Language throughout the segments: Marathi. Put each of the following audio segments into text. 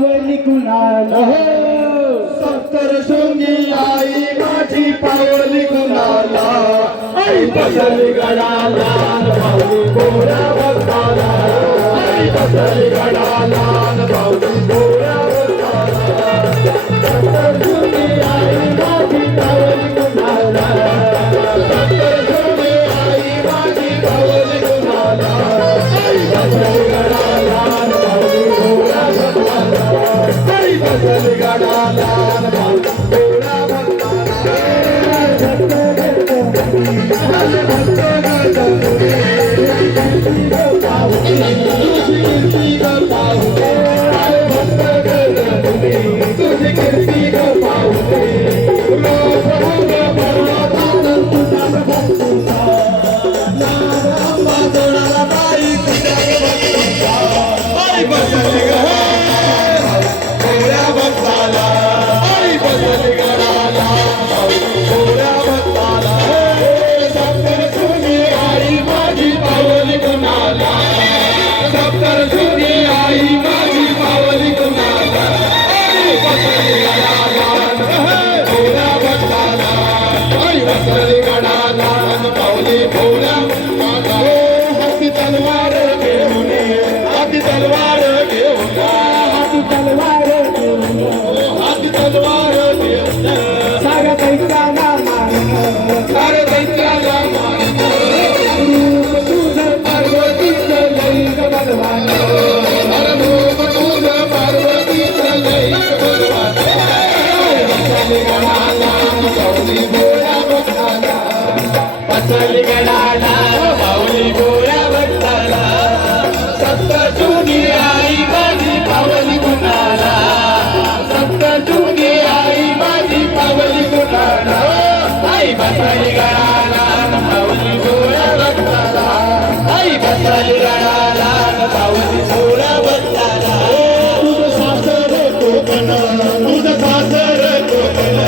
पावली कुणाला सप्तशृंगी आई माझी पावली कुणाला आई बसली गडाला पावली गोऱ्या भक्ताला आई बसली गडाला पावली गोऱ्या भक्ताला सप्तशृंगी आई माझी पावली कुणाला सप्तशृंगी आई माझी पावली कुणाला आई बसली गडाला पावली गोऱ्या भक्ताला आई बसली गडाला पावली गोऱ्या बसली गडाला पावली गोऱ्या भक्ताला सप्तशृंगी आई माझी पावली कुणाला सप्तशृंगी आई माझी पावली कुणाला आई बसली गडाला पावली गोऱ्या भक्ताला आई बसली गडाला पावली गोऱ्या भक्ताला तुझं सासर कोकण तुझं सासर कोकण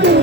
तुला